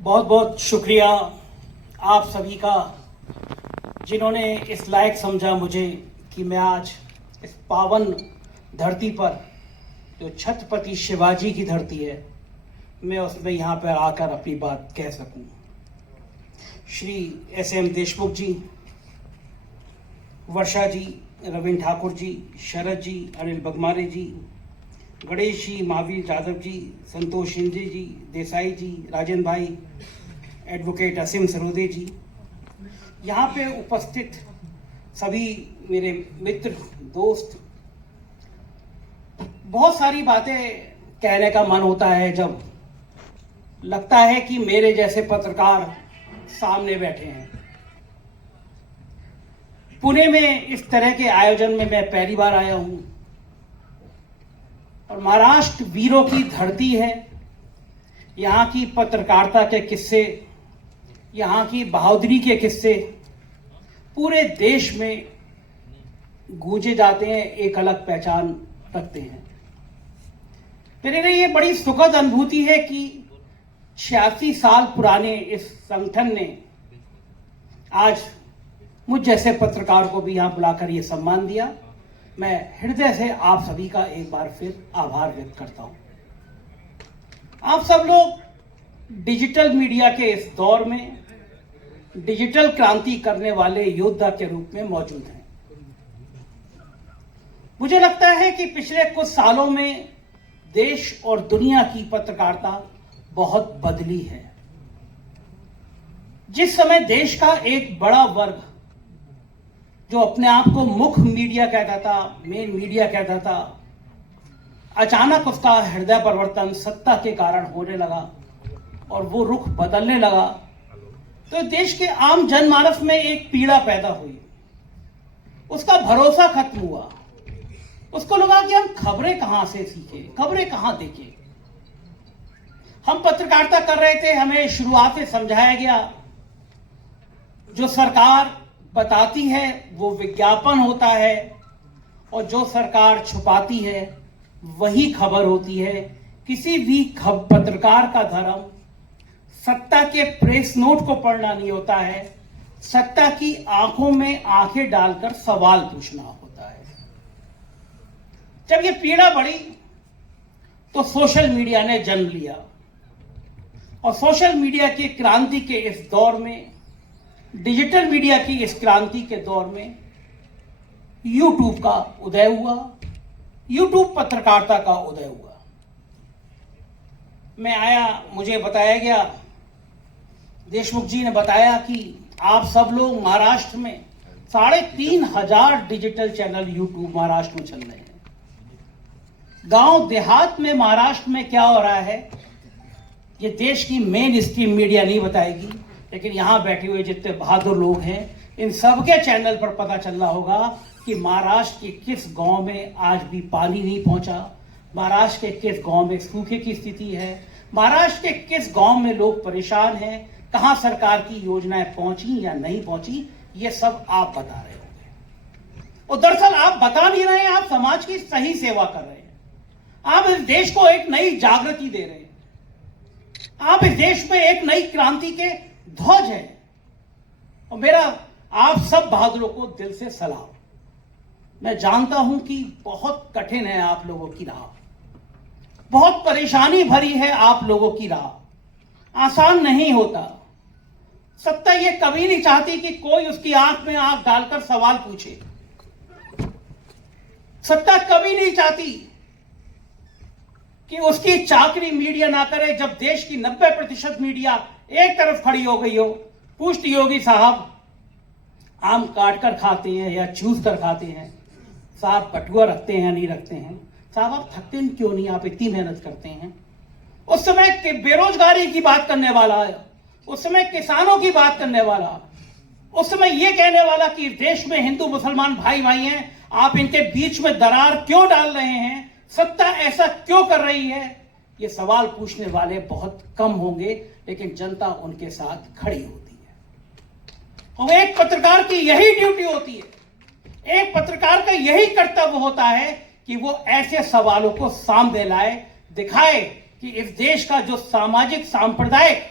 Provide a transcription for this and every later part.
बहुत बहुत शुक्रिया आप सभी का, जिन्होंने इस लायक समझा मुझे कि मैं आज इस पावन धरती पर, जो छत्रपति शिवाजी की धरती है, मैं उसमें यहाँ पर आकर अपनी बात कह सकूं। श्री एस.एम. देशमुख जी, वर्षा जी, रविंद्र ठाकुर जी, शरद जी, अनिल बगमारे जी, गणेश जी, महावीर यादव जी, संतोष शिंदे जी, देसाई जी, राजेंद्र भाई, एडवोकेट असीम सरोदे जी, यहाँ पे उपस्थित सभी मेरे मित्र दोस्त। बहुत सारी बातें कहने का मन होता है जब लगता है कि मेरे जैसे पत्रकार सामने बैठे हैं। पुणे में इस तरह के आयोजन में मैं पहली बार आया हूं और महाराष्ट्र वीरों की धरती है। यहाँ की पत्रकारिता के किस्से, यहाँ की बहादुरी के किस्से पूरे देश में गूंजे जाते हैं, एक अलग पहचान रखते हैं। मेरे लिए ये बड़ी सुखद अनुभूति है कि 86 साल पुराने इस संगठन ने आज मुझ जैसे पत्रकार को भी यहाँ बुलाकर ये सम्मान दिया। मैं हृदय से आप सभी का एक बार फिर आभार व्यक्त करता हूँ। आप सब लोग डिजिटल मीडिया के इस दौर में डिजिटल क्रांति करने वाले योद्धा के रूप में मौजूद हैं। मुझे लगता है कि पिछले कुछ सालों में देश और दुनिया की पत्रकारिता बहुत बदली है। जिस समय देश का एक बड़ा वर्ग, जो अपने आप को मुख्य मीडिया कहता था, मेन मीडिया कहता था, अचानक उसका हृदय परिवर्तन सत्ता के कारण होने लगा और वो रुख बदलने लगा, तो देश के आम जनमानस में एक पीड़ा पैदा हुई। उसका भरोसा खत्म हुआ। उसको लगा कि हम खबरें कहां से सीखे, खबरें कहां देखें। हम पत्रकारिता कर रहे थे, हमें शुरुआत से समझाया गया जो सरकार बताती है वो विज्ञापन होता है और जो सरकार छुपाती है वही खबर होती है। किसी भी पत्रकार का धर्म सत्ता के प्रेस नोट को पढ़ना नहीं होता है, सत्ता की आंखों में आंखें डालकर सवाल पूछना होता है। जब ये पीड़ा बढ़ी तो सोशल मीडिया ने जन्म लिया और सोशल मीडिया की क्रांति के इस दौर में, डिजिटल मीडिया की इस क्रांति के दौर में यूट्यूब का उदय हुआ, यूट्यूब पत्रकारिता का उदय हुआ। मैं आया, मुझे बताया गया, देशमुख जी ने बताया कि आप सब लोग महाराष्ट्र में 3,500 डिजिटल चैनल यूट्यूब महाराष्ट्र में चल रहे हैं। गांव देहात में महाराष्ट्र में क्या हो रहा है ये देश की मेन स्ट्रीम मीडिया नहीं बताएगी, लेकिन यहां बैठे हुए जितने बहादुर लोग हैं इन सबके चैनल पर पता चल रहा होगा कि महाराष्ट्र के किस गांव में आज भी पानी नहीं पहुंचा, महाराष्ट्र के किस गांव में सूखे की स्थिति है, महाराष्ट्र के किस गांव में लोग परेशान हैं, कहां सरकार की योजनाएं पहुंची या नहीं पहुंची, ये सब आप बता रहे होंगे। और दरअसल आप बता नहीं रहे हैं, आप समाज की सही सेवा कर रहे हैं। आप इस देश को एक नई जागृति दे रहे हैं। आप इस देश में एक नई क्रांति के ध्वज है। और मेरा आप सब बहादुरों को दिल से सलाम। मैं जानता हूं कि बहुत कठिन है आप लोगों की राह, बहुत परेशानी भरी है आप लोगों की राह, आसान नहीं होता। सत्ता ये कभी नहीं चाहती कि कोई उसकी आंख में आंख डालकर सवाल पूछे। सत्ता कभी नहीं चाहती कि उसकी चाकरी मीडिया ना करे। जब देश की 90% मीडिया एक तरफ खड़ी हो गई हो, पूछती होगी साहब आम काट कर खाते हैं या चूस कर खाते हैं, साहब बटुआ रखते हैं नहीं रखते हैं, साहब आप थकते क्यों नहीं, आप इतनी मेहनत करते हैं। उस समय बेरोजगारी की बात करने वाला है, उस समय किसानों की बात करने वाला, उस समय यह कहने वाला कि देश में हिंदू मुसलमान भाई भाई हैं, आप इनके बीच में दरार क्यों डाल रहे हैं, सत्ता ऐसा क्यों कर रही है। ये सवाल पूछने वाले बहुत कम होंगे, लेकिन जनता उनके साथ खड़ी होती है। और एक पत्रकार की यही ड्यूटी होती है, एक पत्रकार का यही कर्तव्य होता है कि वो ऐसे सवालों को सामने लाए, दिखाए कि इस देश का जो सामाजिक सांप्रदायिक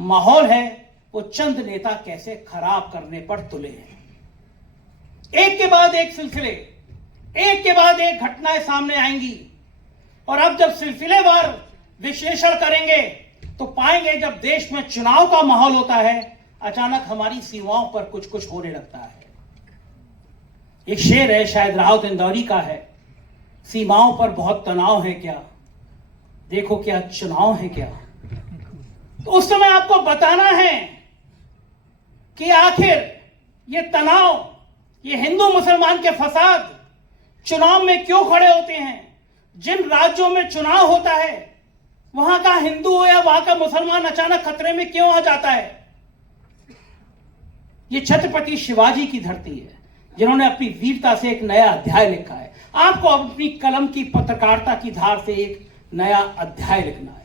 माहौल है वो चंद नेता कैसे खराब करने पर तुले हैं। एक के बाद एक सिलसिले, एक के बाद एक घटनाएं सामने आएंगी और अब जब सिलसिलेवार विश्लेषण करेंगे तो पाएंगे जब देश में चुनाव का माहौल होता है अचानक हमारी सीमाओं पर कुछ कुछ होने लगता है। एक शेर है, शायद राहत इंदौरी का है, सीमाओं पर बहुत तनाव है क्या, देखो क्या चुनाव है क्या। तो उस समय आपको बताना है कि आखिर ये तनाव, ये हिंदू मुसलमान के फसाद चुनाव में क्यों खड़े होते हैं। जिन राज्यों में चुनाव होता है वहां का हिंदू हो या वहां का मुसलमान अचानक खतरे में क्यों आ जाता है। ये छत्रपति शिवाजी की धरती है जिन्होंने अपनी वीरता से एक नया अध्याय लिखा है। आपको अपनी कलम की पत्रकारिता की धार से एक नया अध्याय लिखना है।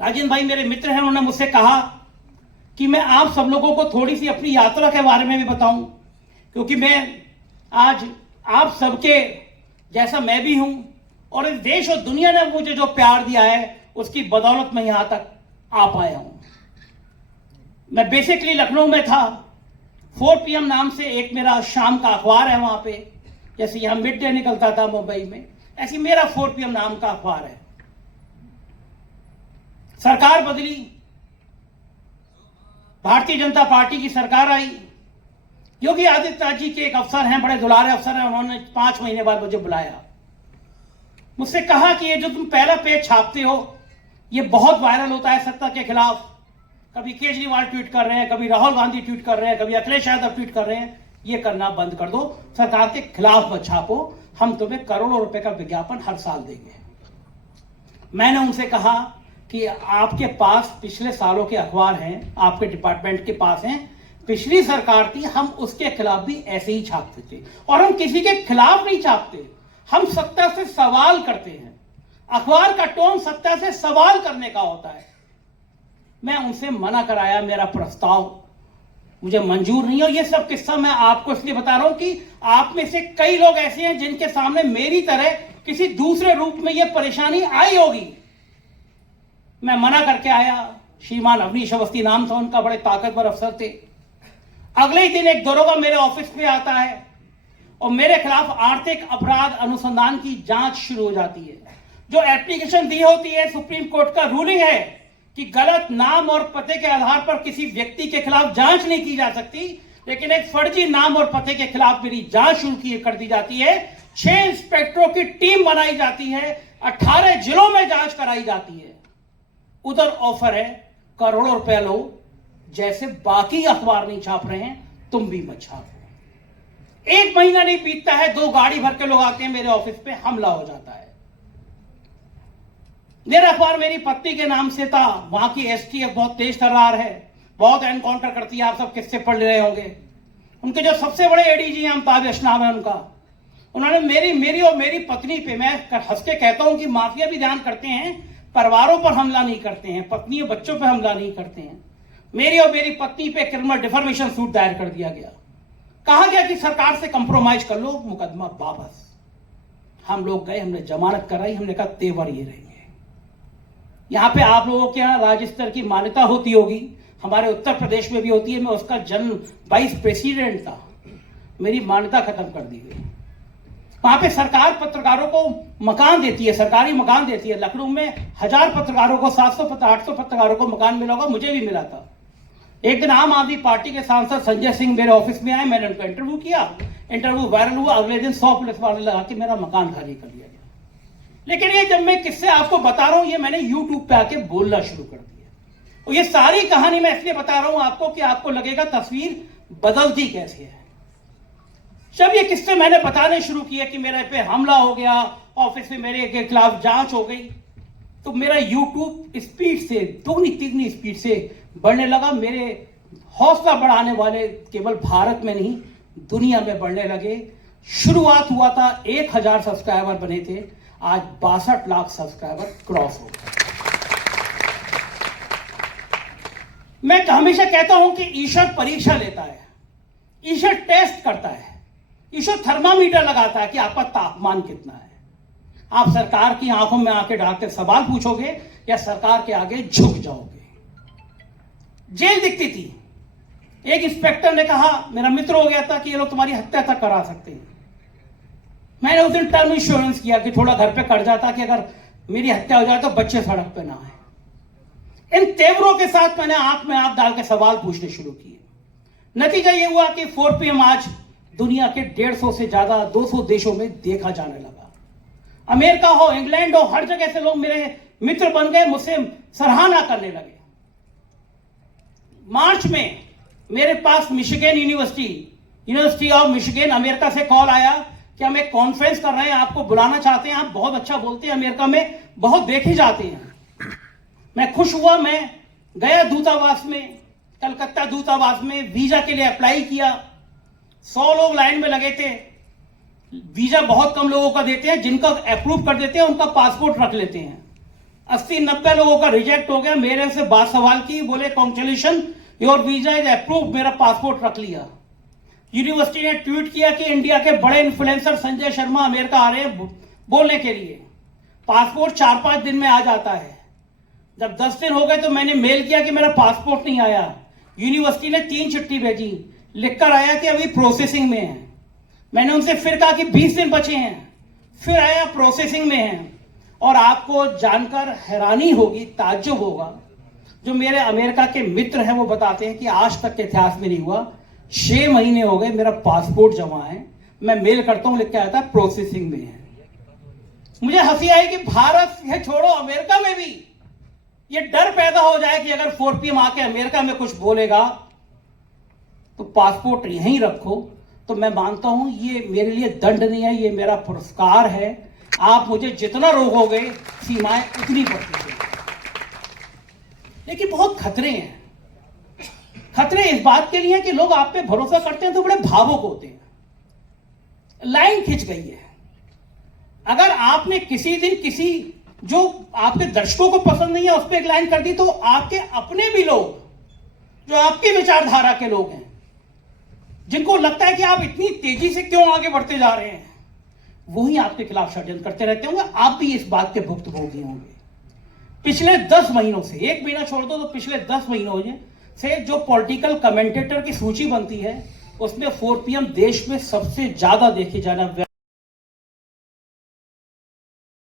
राजेंद्र भाई मेरे मित्र हैं, उन्होंने मुझसे कहा कि मैं आप सब लोगों को थोड़ी सी अपनी यात्रा के बारे में भी बताऊं, क्योंकि मैं आज आप सबके जैसा मैं भी हूं और इस देश और दुनिया ने मुझे जो प्यार दिया है उसकी बदौलत मैं यहां तक आ पाया हूं। मैं बेसिकली लखनऊ में था। 4 PM नाम से एक मेरा शाम का अखबार है वहां पे, जैसे यहां मिड डे निकलता था मुंबई में, ऐसी मेरा 4 PM नाम का अखबार है। सरकार बदली, भारतीय जनता पार्टी की सरकार आई। योगी आदित्यनाथ जी के एक अफसर हैं, बड़े दुलारे अफसर हैं, उन्होंने 5 महीने बाद मुझे बुलाया, मुझसे कहा कि ये जो तुम पहला पेज छापते हो ये बहुत वायरल होता है सत्ता के खिलाफ। कभी केजरीवाल ट्वीट कर रहे हैं, कभी राहुल गांधी ट्वीट कर रहे हैं, कभी अखिलेश यादव ट्वीट कर रहे हैं। ये करना बंद कर दो, सरकार के खिलाफ मत छापो, हम तुम्हें करोड़ों रुपए का विज्ञापन हर साल देंगे। मैंने उनसे कहा कि आपके पास पिछले सालों के अखबार हैं, आपके डिपार्टमेंट के पास हैं, पिछली सरकार थी, हम उसके खिलाफ भी ऐसे ही छापते थे और हम किसी के खिलाफ नहीं छापते, हम सत्ता से सवाल करते हैं। अखबार का टोन सत्ता से सवाल करने का होता है। मैं उनसे मना कराया, मेरा प्रस्ताव मुझे मंजूर नहीं। और ये सब किस्सा मैं आपको इसलिए बता रहा हूं कि आप में से कई लोग ऐसे हैं जिनके सामने मेरी तरह किसी दूसरे रूप में यह परेशानी आई होगी। मैं मना करके आया। श्रीमान अवनीश अवस्थी नाम था उनका, बड़े ताकतवर अफसर थे। अगले ही दिन एक दरोगा मेरे ऑफिस पे आता है और मेरे खिलाफ आर्थिक अपराध अनुसंधान की जांच शुरू हो जाती है। जो एप्लीकेशन दी होती है, सुप्रीम कोर्ट का रूलिंग है कि गलत नाम और पते के आधार पर किसी व्यक्ति के खिलाफ जांच नहीं की जा सकती, लेकिन एक फर्जी नाम और पते के खिलाफ मेरी जांच शुरू कर दी जाती है। 6 इंस्पेक्टरों की टीम बनाई जाती है, 18 जिलों में जांच कराई जाती है। उधर ऑफर है करोड़ों रुपए लो, जैसे बाकी अखबार नहीं छाप रहे हैं तुम भी मत छापो। 1 महीना नहीं बीतता है, 2 गाड़ी भर के लोग आते हैं मेरे ऑफिस पे, हमला हो जाता है। मेरा अखबार मेरी पत्नी के नाम से था। वहां की STF बहुत तेज तर्रार है, बहुत एनकाउंटर करती है, आप सब किससे पढ़ रहे होंगे। उनके जो सबसे बड़े ADG हैं अमिताभ नाम है उनका, उन्होंने मेरी और मेरी पत्नी पे, मैं हंस के कहता हूं कि माफिया भी ध्यान करते हैं, परिवारों पर हमला नहीं करते हैं, पत्नी और बच्चों पर हमला नहीं करते हैं। मेरी और मेरी पत्नी पे क्रिमिनल डिफॉर्मेशन सूट दायर कर दिया गया। कहा गया कि सरकार से कंप्रोमाइज कर लो, मुकदमा वापस। हम लोग गए, हमने जमानत कराई, हमने कहा तेवर ये रहेंगे। यहां पे आप लोगों के यहां राज्य स्तर की मान्यता होती होगी, हमारे उत्तर प्रदेश में भी होती है। मैं उसका जन्म वाइस प्रेसिडेंट था, मेरी मान्यता खत्म कर दी गई। वहां पे सरकार पत्रकारों को मकान देती है, सरकारी मकान देती है। लखनऊ में 1000 पत्रकारों को, 700-800 पत्रकारों को मकान मिला होगा, मुझे भी मिला था। एक दिन आम आदमी पार्टी के सांसद संजय सिंह मेरे ऑफिस में आए, मैंने उनका इंटरव्यू किया, इंटरव्यू वायरल हुआ। अगले दिन 100 पुलिस वाले लगा के मेरा मकान खाली कर दिया गया। लेकिन ये जब मैं किससे आपको बता रहा हूं, ये मैंने यूट्यूब पे आके बोलना शुरू कर दिया। और ये सारी कहानी मैं इसलिए बता रहा हूं आपको कि आपको लगेगा तस्वीर बदलती कैसे है। जब ये किस्से मैंने बताने शुरू किए कि मेरे पे हमला हो गया, ऑफिस में मेरे के खिलाफ जांच हो गई, तो मेरा यूट्यूब स्पीड से दुगनी तिगनी स्पीड से बढ़ने लगा। मेरे हौसला बढ़ाने वाले केवल भारत में नहीं दुनिया में बढ़ने लगे। शुरुआत हुआ था 1000 सब्सक्राइबर बने थे, आज 62 लाख सब्सक्राइबर क्रॉस हो गए। मैं हमेशा कहता हूं कि ईश्वर परीक्षा लेता है, ईश्वर टेस्ट करता है, ईश्वर थर्मामीटर लगाता है कि आपका तापमान कितना है। आप सरकार की आंखों में आंखें डाल कर सवाल पूछोगे या सरकार के आगे झुक जाओगे। जेल दिखती थी। एक इंस्पेक्टर ने कहा, मेरा मित्र हो गया था, कि ये लोग तुम्हारी हत्या तक करा सकते हैं। मैंने उस दिन टर्म इंश्योरेंस किया कि थोड़ा घर पे कट जाता कि अगर मेरी हत्या हो जाए तो बच्चे सड़क पे ना आए। इन तेवरों के साथ मैंने आंख में आंख डाल के सवाल पूछने शुरू किए। नतीजा ये हुआ कि 4 PM आज दुनिया के 150 से ज्यादा 200 देशों में देखा जाने लगा। अमेरिका हो, इंग्लैंड हो, हर जगह से लोग मेरे मित्र बन गए, मुझसे सराहना करने लगे। मार्च में मेरे पास Michigan university of Michigan America से कॉल आया कि हम एक कॉन्फ्रेंस कर रहे हैं, आपको बुलाना चाहते हैं, आप बहुत अच्छा बोलते हैं, अमेरिका में बहुत देखे जाते हैं। मैं खुश हुआ, मैं गया दूतावास में, कलकत्ता दूतावास में वीजा के लिए अप्लाई किया। 100 लोग लाइन में लगे थे। वीजा बहुत कम लोगों का देते हैं, जिनका अप्रूव कर देते हैं उनका पासपोर्ट रख लेते हैं। 80-90 लोगों का रिजेक्ट हो गया। मेरे से बात सवाल की, बोले congratulation, your visa is approve, मेरा पासपोर्ट रख लिया। यूनिवर्सिटी ने ट्वीट किया कि इंडिया के बड़े इन्फ्लुएंसर संजय शर्मा अमेरिका आ रहे हैं बोलने के लिए। पासपोर्ट 4-5 दिन में आ जाता है। जब 10 दिन हो गए तो मैंने मेल किया कि मेरा पासपोर्ट नहीं आया। यूनिवर्सिटी ने 3 चिट्ठी भेजी, लिखकर आया कि अभी प्रोसेसिंग में है। मैंने उनसे फिर कहा कि 20 दिन बचे हैं, फिर आया प्रोसेसिंग में है। और आपको जानकर हैरानी होगी, ताज्जुब होगा, जो मेरे अमेरिका के मित्र हैं वो बताते हैं कि आज तक के इतिहास में नहीं हुआ। 6 महीने हो गए, मेरा पासपोर्ट जमा है, मैं मेल करता हूं, लिख के आता प्रोसेसिंग में है। मुझे हंसी आई कि भारत ये छोड़ो, अमेरिका में भी ये डर पैदा हो जाए कि अगर 4 PM आके अमेरिका में कुछ बोलेगा तो पासपोर्ट यहीं रखो। तो मैं मानता हूं ये मेरे लिए दंड नहीं है, ये मेरा पुरस्कार है। आप मुझे जितना रोकोगे सीमाएं उतनी बढ़ती हैं। लेकिन बहुत खतरे हैं। खतरे इस बात के लिए कि लोग आप पे भरोसा करते हैं तो बड़े भावुक होते हैं। लाइन खिंच गई है। अगर आपने किसी दिन किसी जो आपके दर्शकों को पसंद नहीं है उस पर एक लाइन कर दी, तो आपके अपने भी लोग जो आपकी विचारधारा के लोग हैं, जिनको लगता है कि आप इतनी तेजी से क्यों आगे बढ़ते जा रहे हैं, वही आपके खिलाफ षड्यंत्र करते रहते होंगे। आप भी इस बात के भुक्तभोगी होंगे। पिछले 10 महीनों से, 1 महीना छोड़ दो तो पिछले 10 महीनों से जो पॉलिटिकल कमेंटेटर की सूची बनती है उसमें 4 PM देश में सबसे ज्यादा देखे जाना